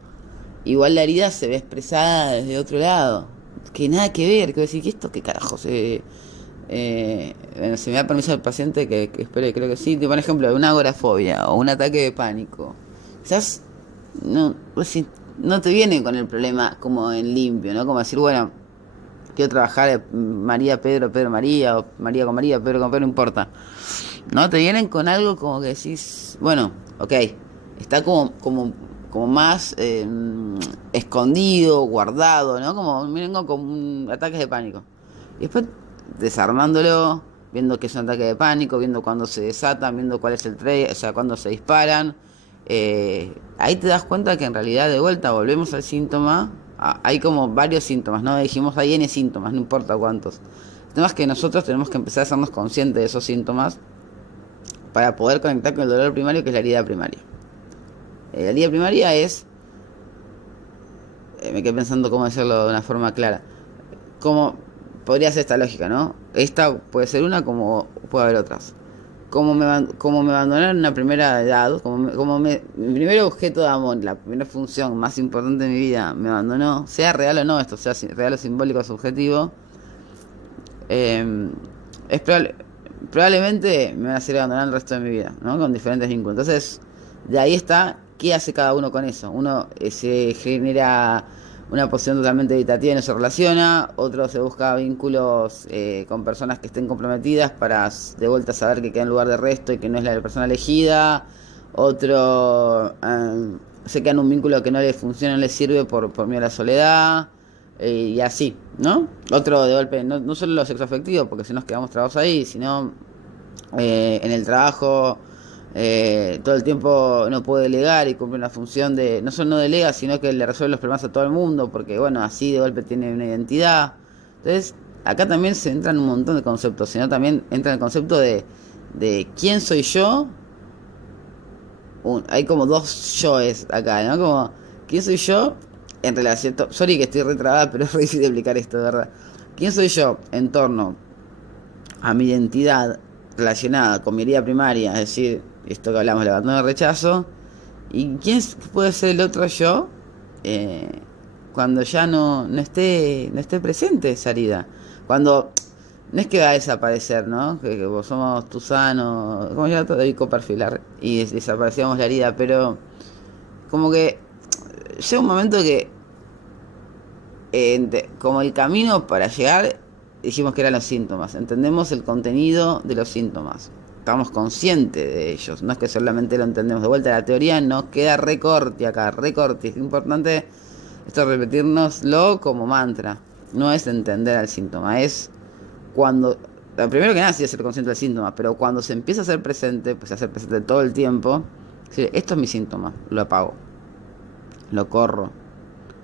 Igual la herida se ve expresada desde otro lado. Que nada que ver, que decir, ¿qué esto qué carajo? Bueno, si me da permiso al paciente, que espero, creo que sí, por ejemplo, una agorafobia o un ataque de pánico. Quizás no te viene con el problema como en limpio, ¿no? Como decir, bueno, quiero trabajar María, Pedro, Pedro, María, o María con María, Pedro con Pedro, no importa. No, te vienen con algo como que decís, bueno, ok, está como más escondido, guardado, ¿no? Como vengo con ataques de pánico. Y después desarmándolo, viendo que es un ataque de pánico, viendo cuándo se desatan, viendo cuál es el trade, o sea, cuándo se disparan. Ahí te das cuenta que en realidad de vuelta volvemos al síntoma. Hay como varios síntomas, ¿no? Dijimos hay N síntomas, no importa cuántos. El tema es que nosotros tenemos que empezar a hacernos conscientes de esos síntomas para poder conectar con el dolor primario, que es la herida primaria. La herida primaria es, me quedé pensando cómo decirlo de una forma clara, como podría ser esta lógica, ¿no? Esta puede ser una, como puede haber otras. Como me abandonaron en una primera edad, mi primer objeto de amor, la primera función más importante de mi vida, me abandonó, sea real o no, esto sea real o simbólico o subjetivo, es probablemente me van a seguir abandonando el resto de mi vida, ¿no? Con diferentes vínculos. Entonces, de ahí está, ¿qué hace cada uno con eso? Uno se genera una posición totalmente evitativa y no se relaciona. Otro se busca vínculos con personas que estén comprometidas para de vuelta saber que queda en lugar de resto y que no es la persona elegida. Otro se queda en un vínculo que no le funciona, no le sirve por miedo a la soledad. Y así, ¿no? Otro de golpe, no solo lo sexoafectivo, porque si nos quedamos trabados ahí, sino en el trabajo todo el tiempo no puede delegar y cumple una función de, no solo no delega, sino que le resuelve los problemas a todo el mundo, porque bueno, así de golpe tiene una identidad. Entonces, acá también se entran un montón de conceptos, sino también entra el concepto de quién soy yo. Hay como dos yoes acá, ¿no? Como, ¿quién soy yo en relación? Sorry que estoy retrabada, pero es difícil de explicar esto, de verdad. ¿Quién soy yo en torno a mi identidad relacionada con mi herida primaria? Es decir, esto que hablamos, el abandono de rechazo. ¿Y quién puede ser el otro yo cuando ya no esté presente esa herida? Cuando no es que va a desaparecer, ¿no? Que vos somos Tuzano, ¿cómo se llama? David Copperfield, y desaparecíamos la herida, pero como que llega un momento que como el camino para llegar, dijimos que eran los síntomas, entendemos el contenido de los síntomas, estamos conscientes de ellos, no es que solamente lo entendemos. De vuelta a la teoría nos queda recorte acá, recorte, es importante esto repetirnoslo como mantra, no es entender al síntoma, es cuando, primero que nada sí es ser consciente del síntoma, pero cuando se empieza a ser presente, pues a ser presente todo el tiempo, decir, esto es mi síntoma, lo apago, lo corro.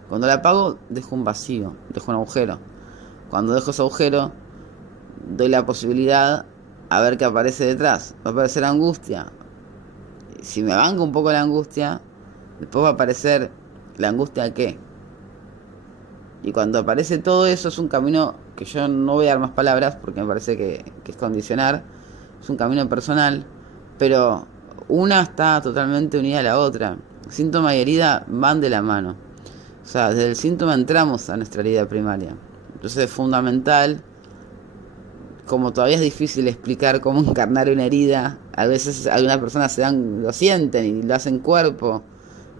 Cuando lo apago, dejo un vacío, dejo un agujero. Cuando dejo ese agujero, doy la posibilidad a ver qué aparece detrás. Va a aparecer angustia. Si me banco un poco la angustia, después va a aparecer la angustia ¿qué? Y cuando aparece todo eso, es un camino que yo no voy a dar más palabras porque me parece que es condicionar. Es un camino personal, pero una está totalmente unida a la otra. Síntoma y herida van de la mano. O sea, desde el síntoma entramos a nuestra herida primaria. Entonces es fundamental, como todavía es difícil explicar cómo encarnar una herida, a veces algunas personas lo sienten y lo hacen cuerpo,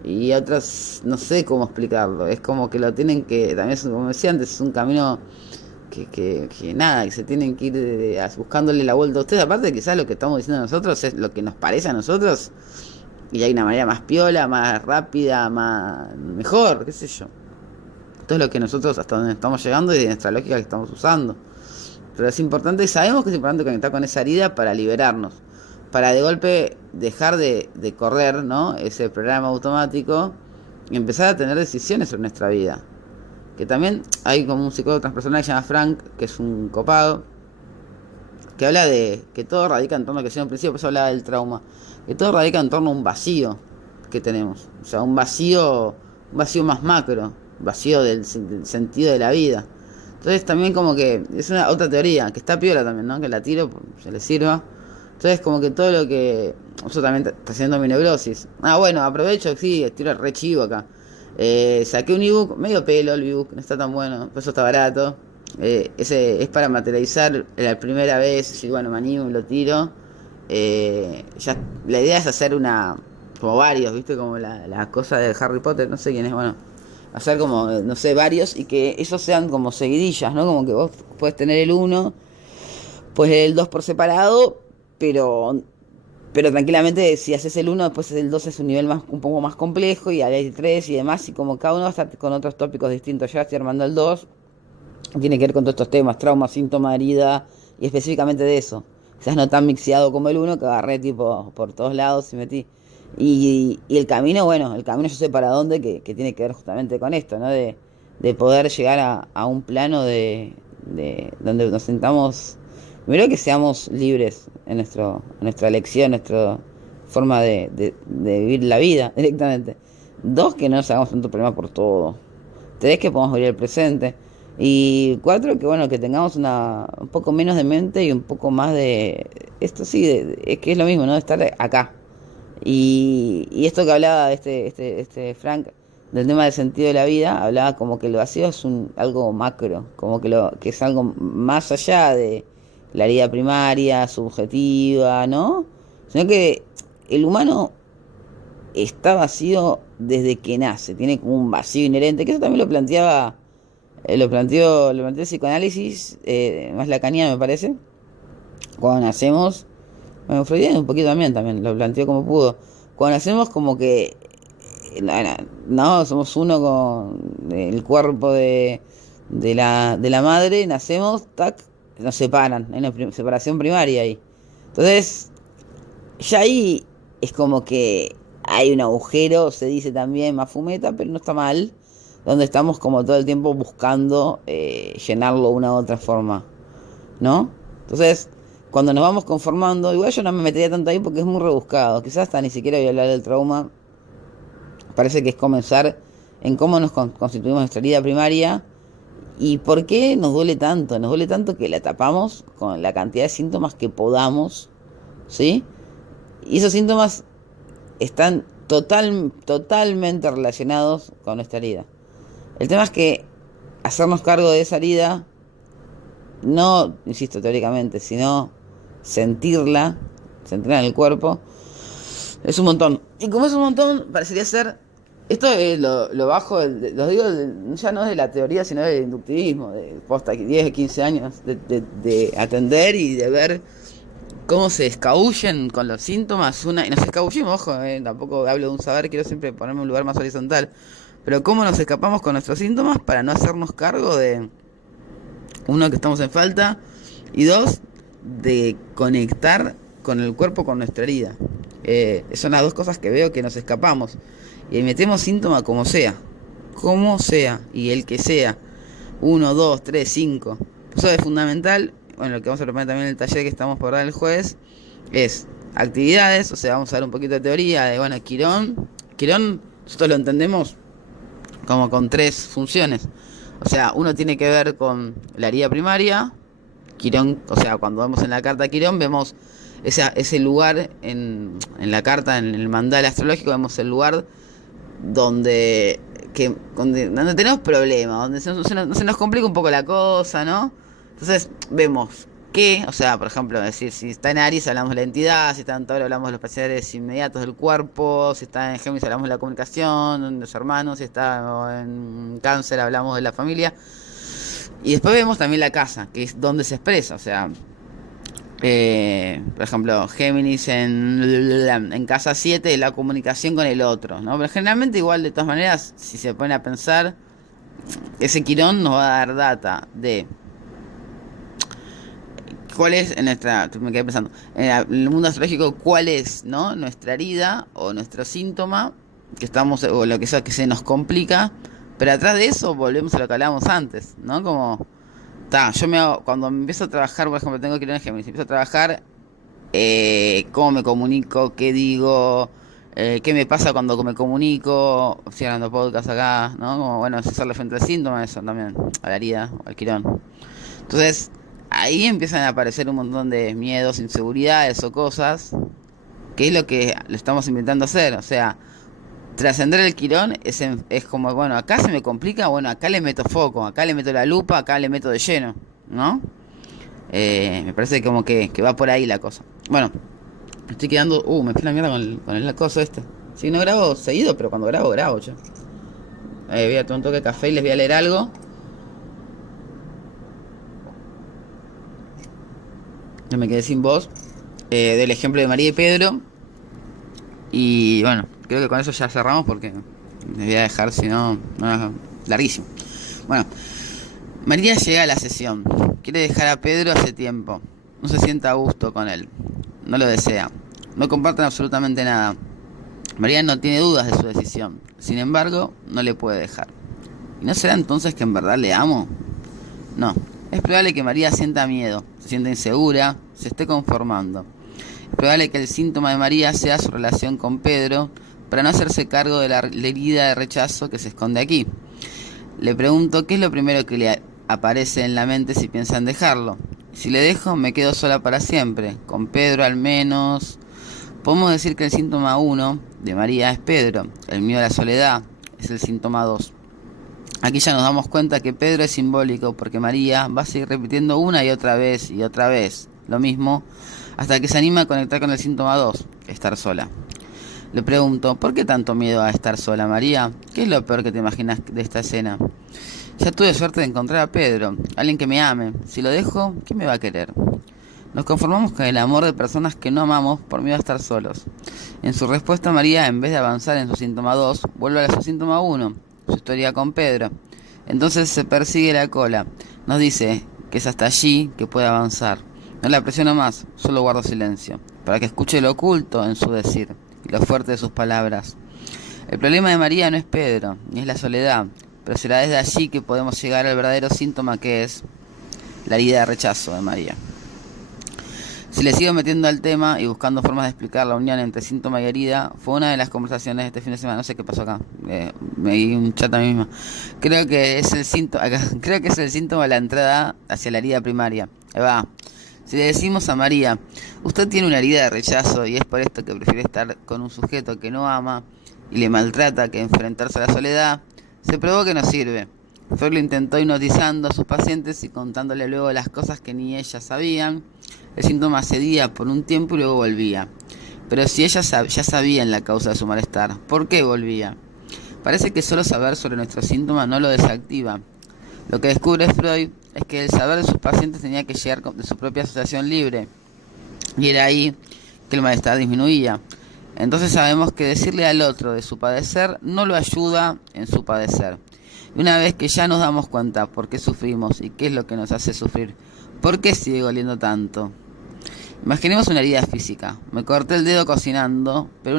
y otras no sé cómo explicarlo. Es como que lo tienen que, también como decía antes, es un camino que nada, que se tienen que ir buscándole la vuelta a ustedes. Aparte quizás lo que estamos diciendo nosotros es lo que nos parece a nosotros, y hay una manera más piola, más rápida, más mejor, qué sé yo. Esto es lo que nosotros hasta donde estamos llegando y de nuestra lógica que estamos usando. Pero es importante, sabemos que es importante conectar con esa herida para liberarnos, para de golpe dejar de correr, ¿no? Ese programa automático y empezar a tener decisiones sobre nuestra vida. Que también hay como un psicólogo transpersonal que se llama Frank, que es un copado, que habla de que todo radica en torno, que sea un principio, por eso hablaba del trauma, que todo radica en torno a un vacío que tenemos, o sea, un vacío más macro, vacío del sentido de la vida. Entonces también como que es una otra teoría, que está piola también, ¿no? Que la tiro, se le sirva. Entonces como que todo lo que, eso también está haciendo mi neurosis. Bueno, aprovecho, sí, estiro re chivo acá. Saqué un ebook, medio pelo el ebook, no está tan bueno, por eso está barato. Ese es para materializar la primera vez, y bueno, me animo y lo tiro. Ya, la idea es hacer como varios, ¿viste? Como la cosa de Harry Potter, no sé quién es, bueno. Hacer como, no sé, varios y que esos sean como seguidillas, ¿no? Como que vos puedes tener el 1, pues el 2 por separado, pero tranquilamente si haces el 1, después el 2 es un nivel un poco más complejo y hay el 3 y demás, y como cada uno va a estar con otros tópicos distintos. Ya estoy armando el 2, tiene que ver con todos estos temas, trauma, síntoma, herida, y específicamente de eso. Quizás no tan mixeado como el 1, que agarré tipo por todos lados y metí. Y el camino, bueno, el camino yo sé para dónde, que tiene que ver justamente con esto, ¿no? De poder llegar a un plano de donde nos sentamos, primero que seamos libres en nuestra elección, nuestra forma de vivir la vida directamente. 2, que no nos hagamos tanto problema por todo. 3, que podamos vivir el presente. Y 4, que bueno, que tengamos un poco menos de mente y un poco más de, esto sí, es que es lo mismo, ¿no? De estar acá. Y esto que hablaba este Frank del tema del sentido de la vida, hablaba como que el vacío es algo macro, como que es algo más allá de la herida primaria, subjetiva, ¿no? Sino que el humano está vacío desde que nace, tiene como un vacío inherente, que eso también lo planteó el psicoanálisis, más lacaniano me parece, cuando nacemos, bueno, Freudiano un poquito también lo planteó como pudo, cuando nacemos como que, no, somos uno con el cuerpo de la madre, nacemos, tac, nos separan, hay una separación primaria ahí. Entonces, ya ahí es como que hay un agujero, se dice también Mafumeta, pero no está mal, donde estamos como todo el tiempo buscando llenarlo de una u otra forma, ¿no? Entonces, cuando nos vamos conformando, igual yo no me metería tanto ahí porque es muy rebuscado, quizás hasta ni siquiera voy a hablar del trauma, parece que es comenzar en cómo nos constituimos nuestra herida primaria y por qué nos duele tanto. Nos duele tanto que la tapamos con la cantidad de síntomas que podamos, ¿sí? Y esos síntomas están totalmente relacionados con nuestra herida. El tema es que hacernos cargo de esa herida, no, insisto, teóricamente, sino sentirla en el cuerpo, es un montón. Y como es un montón, parecería ser... Esto es lo bajo, lo digo, ya no es de la teoría, sino del inductivismo, de posta 10, 15 años, de atender y de ver cómo se escabullen con los síntomas. Y nos escabullimos, ojo, tampoco hablo de un saber, quiero siempre ponerme en un lugar más horizontal. Pero cómo nos escapamos con nuestros síntomas para no hacernos cargo de, uno, que estamos en falta, y dos, de conectar con el cuerpo, con nuestra herida. Son las dos cosas que veo que nos escapamos. Y metemos síntoma como sea, y el que sea, 1, 2, 3, 5. Eso es fundamental. Bueno, lo que vamos a proponer también en el taller que estamos por dar el jueves es actividades, o sea, vamos a ver un poquito de teoría de, bueno, Quirón, nosotros lo entendemos como con 3 funciones. O sea, uno tiene que ver con la herida primaria, Quirón, o sea, cuando vemos en la carta Quirón, vemos ese lugar en la carta, en el mandala astrológico, vemos el lugar donde tenemos problemas, donde se nos complica un poco la cosa, ¿no? Entonces vemos que, o sea, por ejemplo, decir, si está en Aries hablamos de la entidad, si está en Tauro hablamos de los placeres inmediatos del cuerpo, si está en Géminis hablamos de la comunicación, de los hermanos, si está en Cáncer hablamos de la familia. Y después vemos también la casa, que es donde se expresa, o sea... por ejemplo, Géminis en casa 7, la comunicación con el otro, ¿no? Pero generalmente igual, de todas maneras, si se pone a pensar, ese Quirón nos va a dar data de cuál es me quedé pensando, en el mundo astrológico, cuál es, ¿no?, nuestra herida o nuestro síntoma que estamos, o lo que sea que se nos complica, pero atrás de eso volvemos a lo que hablábamos antes, ¿no? Como... cuando empiezo a trabajar, por ejemplo, tengo Quirón en Géminis, empiezo a trabajar cómo me comunico, qué digo, qué me pasa cuando me comunico, estoy grabando podcast acá, ¿no? Como, bueno, hacerle frente al síntoma, eso también, a la herida, al Quirón. Entonces, ahí empiezan a aparecer un montón de miedos, inseguridades o cosas, que es lo que lo estamos intentando hacer, o sea... Trascender el Quirón es como, bueno, acá se me complica, bueno, acá le meto foco, acá le meto la lupa, acá le meto de lleno, ¿no? Me parece como que va por ahí la cosa. Bueno, estoy quedando... me fui la mierda con el coso este. Sí, no grabo seguido, pero cuando grabo yo. Voy a tomar un toque de café y les voy a leer algo. No me quedé sin voz. Del ejemplo de María y Pedro. Y bueno, creo que con eso ya cerramos porque me voy a dejar, si no, larguísimo. Bueno, María llega a la sesión. Quiere dejar a Pedro hace tiempo. No se sienta a gusto con él. No lo desea. No comparten absolutamente nada. María no tiene dudas de su decisión. Sin embargo, no le puede dejar. ¿Y no será entonces que en verdad le amo? No. Es probable que María sienta miedo, se sienta insegura, se esté conformando. Es probable que el síntoma de María sea su relación con Pedro, para no hacerse cargo de la herida de rechazo que se esconde aquí. Le pregunto qué es lo primero que le aparece en la mente si piensa en dejarlo. Si le dejo, me quedo sola para siempre. Con Pedro al menos. Podemos decir que el síntoma 1 de María es Pedro. El mío, la soledad, es el síntoma 2. Aquí ya nos damos cuenta que Pedro es simbólico, porque María va a seguir repitiendo una y otra vez lo mismo, hasta que se anima a conectar con el síntoma 2, estar sola. Le pregunto, ¿por qué tanto miedo a estar sola, María? ¿Qué es lo peor que te imaginas de esta escena? Ya tuve suerte de encontrar a Pedro, alguien que me ame. Si lo dejo, ¿quién me va a querer? Nos conformamos con el amor de personas que no amamos por miedo a estar solos. En su respuesta, María, en vez de avanzar en su síntoma 2, vuelve a su síntoma 1, su historia con Pedro. Entonces se persigue la cola. Nos dice que es hasta allí que puede avanzar. No la presiono más, solo guardo silencio, para que escuche lo oculto en su decir y lo fuerte de sus palabras. El problema de María no es Pedro, ni es la soledad, pero será desde allí que podemos llegar al verdadero síntoma que es la herida de rechazo de María. Si le sigo metiendo al tema y buscando formas de explicar la unión entre síntoma y herida, fue una de las conversaciones de este fin de semana. No sé qué pasó acá. Me di un chat a mí misma. Creo que es el síntoma, creo que es el síntoma de la entrada hacia la herida primaria. Ahí va. Si le decimos a María, usted tiene una herida de rechazo y es por esto que prefiere estar con un sujeto que no ama y le maltrata que enfrentarse a la soledad, se probó que no sirve. Freud lo intentó hipnotizando a sus pacientes y contándole luego las cosas que ni ellas sabían. El síntoma cedía por un tiempo y luego volvía. Pero si ella ya sabían la causa de su malestar, ¿por qué volvía? Parece que solo saber sobre nuestro síntoma no lo desactiva. Lo que descubre Freud es que el saber de sus pacientes tenía que llegar de su propia asociación libre. Y era ahí que el malestar disminuía. Entonces sabemos que decirle al otro de su padecer no lo ayuda en su padecer. Y una vez que ya nos damos cuenta por qué sufrimos y qué es lo que nos hace sufrir, ¿por qué sigue doliendo tanto? Imaginemos una herida física. Me corté el dedo cocinando, pero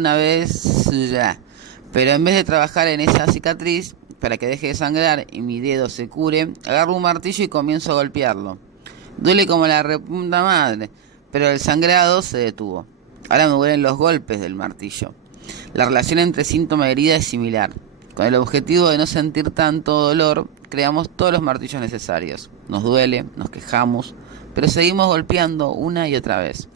Pero en vez de trabajar en esa cicatriz para que deje de sangrar y mi dedo se cure, agarro un martillo y comienzo a golpearlo. Duele como la repunta madre, pero el sangrado se detuvo. Ahora me duelen los golpes del martillo. La relación entre síntoma y herida es similar. Con el objetivo de no sentir tanto dolor, creamos todos los martillos necesarios. Nos duele, nos quejamos, pero seguimos golpeando una y otra vez.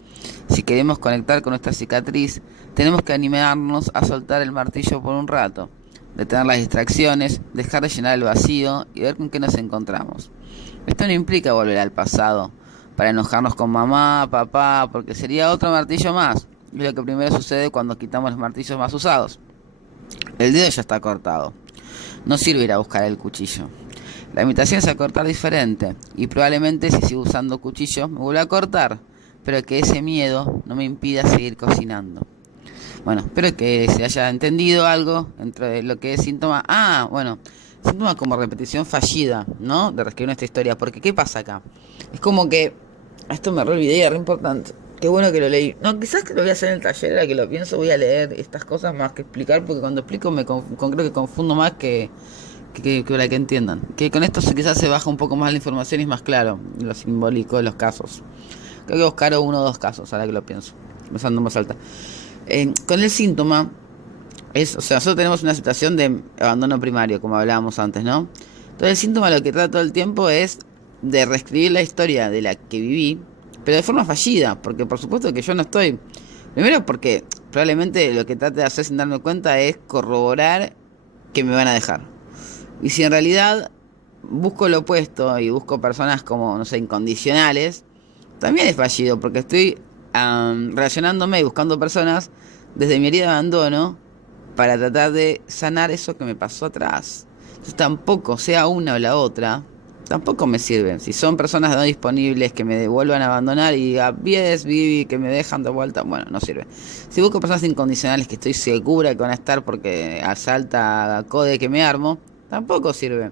Si queremos conectar con nuestra cicatriz, tenemos que animarnos a soltar el martillo por un rato, detener las distracciones, dejar de llenar el vacío y ver con qué nos encontramos. Esto no implica volver al pasado, para enojarnos con mamá, papá, porque sería otro martillo más. Es lo que primero sucede cuando quitamos los martillos más usados. El dedo ya está cortado. No sirve ir a buscar el cuchillo. La invitación es a cortar diferente, y probablemente si sigo usando cuchillos me vuelva a cortar, pero que ese miedo no me impida seguir cocinando. Bueno, espero que se haya entendido algo entre lo que es síntoma. Síntoma como repetición fallida, ¿no? De reescribir nuestra historia, porque ¿qué pasa acá? Es como que, esto me re olvidé, es re importante. Qué bueno que lo leí. No, quizás que lo voy a hacer en el taller, ahora que lo pienso voy a leer estas cosas más que explicar, porque cuando explico creo que confundo más que para que entiendan. Que con esto quizás se baja un poco más la información y es más claro lo simbólico de los casos. Creo que buscar uno o dos casos, ahora que lo pienso, pensando en voz alta. Con el síntoma, nosotros tenemos una situación de abandono primario, como hablábamos antes, ¿no? Entonces el síntoma lo que trata todo el tiempo es de reescribir la historia de la que viví, pero de forma fallida, porque por supuesto que yo no estoy. Primero porque probablemente lo que trate de hacer sin darme cuenta es corroborar que me van a dejar. Y si en realidad busco lo opuesto y busco personas como, no sé, incondicionales, también es fallido, porque estoy relacionándome y buscando personas desde mi herida de abandono para tratar de sanar eso que me pasó atrás. Entonces tampoco, sea una o la otra, tampoco me sirven. Si son personas no disponibles que me vuelvan a abandonar y diga, Vivi, que me dejan de vuelta, bueno, no sirve. Si busco personas incondicionales que estoy segura que van a estar porque asalta code que me armo, tampoco sirve.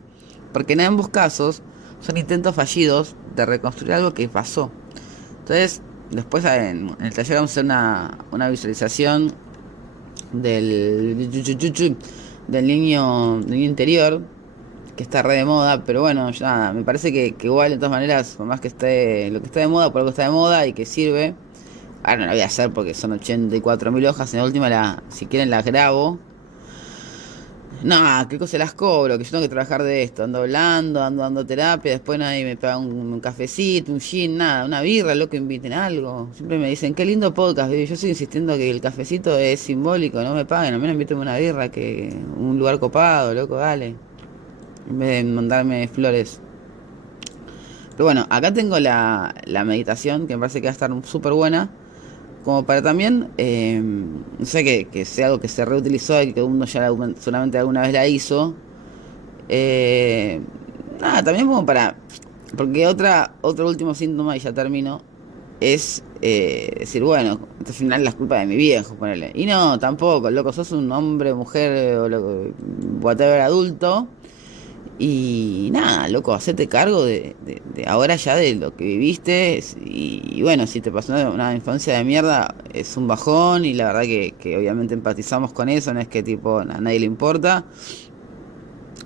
Porque en ambos casos son intentos fallidos de reconstruir algo que pasó. Entonces, después en el taller vamos a hacer una visualización del niño interior, que está re de moda, pero bueno, ya me parece que igual de todas maneras, por más que esté lo que está de moda, por algo está de moda y que sirve. Ahora no la voy a hacer porque son 84.000 hojas, en la última si quieren las grabo. No, qué cosa las cobro, que yo tengo que trabajar de esto, ando hablando, ando dando terapia, después nadie me paga un cafecito, un gin, nada, una birra, loco, inviten algo. Siempre me dicen, qué lindo podcast, baby. Yo estoy insistiendo que el cafecito es simbólico, no me paguen, al menos invítame una birra, que un lugar copado, loco, dale. En vez de mandarme flores. Pero bueno, acá tengo la meditación, que me parece que va a estar súper buena, como para también, no sé, que sea algo que se reutilizó y que uno ya solamente alguna vez la hizo. Eh, Nada, también como para, porque otro último síntoma, y ya termino, es decir, bueno, al final la es culpa de mi viejo, ponele. Y no, tampoco, loco, sos un hombre, mujer, o whatever, adulto. Y nada, loco, hacete cargo de ahora ya de lo que viviste. Y bueno, si te pasó una infancia de mierda, es un bajón. Y la verdad que obviamente empatizamos con eso. No es que tipo a nadie le importa.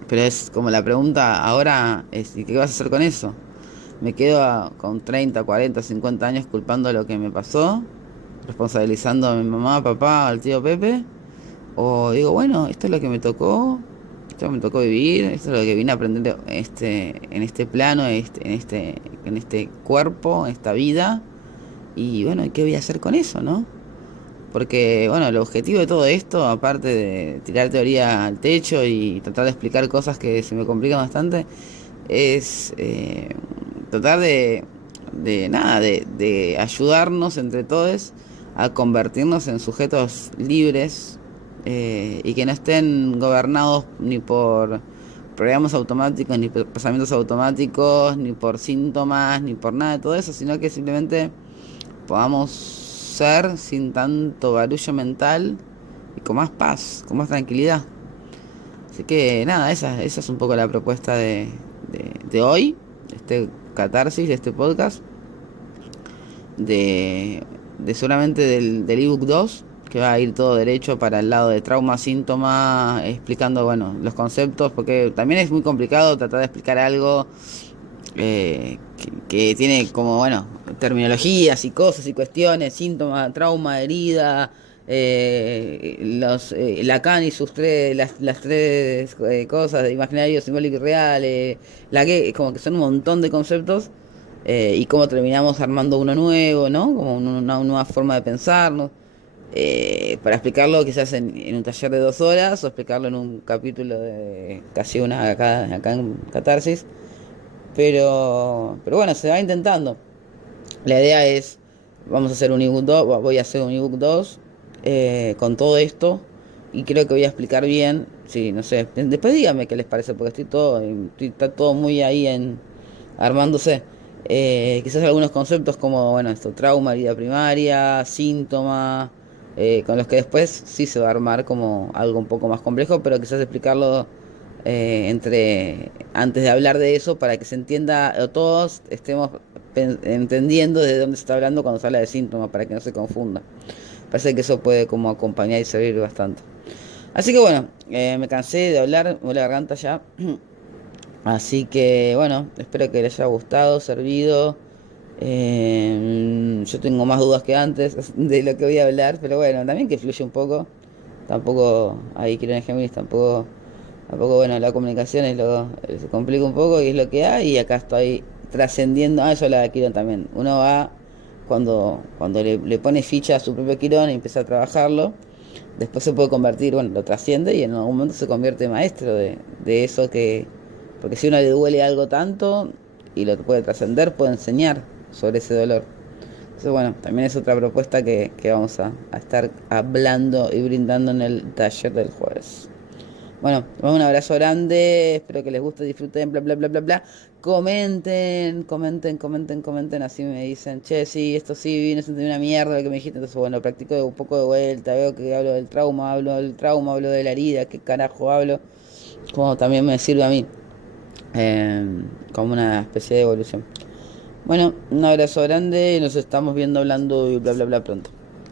Pero es como la pregunta ahora es: ¿y qué vas a hacer con eso? ¿Me quedo con 30, 40, 50 años culpando lo que me pasó? ¿Responsabilizando a mi mamá, papá, al tío Pepe? ¿O digo, bueno, esto es lo que me tocó? Esto me tocó vivir, esto es lo que vine a aprender en este plano, en este cuerpo, en esta vida. Y bueno, ¿qué voy a hacer con eso, no? Porque, bueno, el objetivo de todo esto, aparte de tirar teoría al techo y tratar de explicar cosas que se me complican bastante, es tratar de ayudarnos entre todos a convertirnos en sujetos libres, y que no estén gobernados ni por programas automáticos, ni por pensamientos automáticos, ni por síntomas, ni por nada de todo eso, sino que simplemente podamos ser sin tanto barullo mental y con más paz, con más tranquilidad. Así que nada, esa es un poco la propuesta de hoy, de este catarsis, de este podcast, de solamente del ebook 2, que va a ir todo derecho para el lado de trauma, síntoma, explicando, bueno, los conceptos, porque también es muy complicado tratar de explicar algo que tiene como, bueno, terminologías y cosas y cuestiones, síntomas, trauma, herida, Lacan y sus las tres cosas de imaginario, simbólico y real, como que son un montón de conceptos, y cómo terminamos armando uno nuevo, ¿no? Como una nueva forma de pensarnos. Para explicarlo quizás en un taller de 2 horas, o explicarlo en un capítulo de casi una acá en Catarsis. Pero bueno, se va intentando. La idea es, vamos a hacer un ebook 2, voy a hacer un ebook 2 con todo esto, y creo que voy a explicar bien, sí, no sé, después díganme qué les parece, porque está todo muy ahí armándose. Quizás algunos conceptos como, bueno, esto, trauma, herida primaria, síntoma, con los que después sí se va a armar como algo un poco más complejo, pero quizás explicarlo antes de hablar de eso, para que se entienda, o todos estemos entendiendo de dónde se está hablando cuando se habla de síntomas, para que no se confunda. Parece que eso puede como acompañar y servir bastante. Así que bueno, me cansé de hablar, me duele la garganta ya. Así que bueno, espero que les haya gustado, servido. Yo tengo más dudas que antes de lo que voy a hablar, pero bueno, también que fluye un poco. Tampoco, ahí quiero en Géminis, tampoco, bueno, la comunicación se complica un poco y es lo que hay, y acá estoy trascendiendo. Eso la Quirón también. Uno va, cuando le pone ficha a su propio Quirón y empieza a trabajarlo, después se puede convertir, bueno, lo trasciende y en algún momento se convierte en maestro de eso porque si a uno le duele algo tanto y lo puede trascender, puede enseñar sobre ese dolor. Entonces, bueno, también es otra propuesta que vamos a estar hablando y brindando en el taller del jueves. Bueno, les mando un abrazo grande, espero que les guste, disfruten, bla, bla, bla, bla, bla. Comenten, así me dicen, che, sí, esto sí, no se entendió una mierda lo que me dijiste. Entonces, bueno, practico un poco de vuelta, veo que hablo del trauma, hablo de la herida, qué carajo hablo, como también me sirve a mí, como una especie de evolución. Bueno, un abrazo grande, nos estamos viendo, hablando y bla, bla, bla pronto.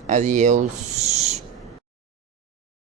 Adiós.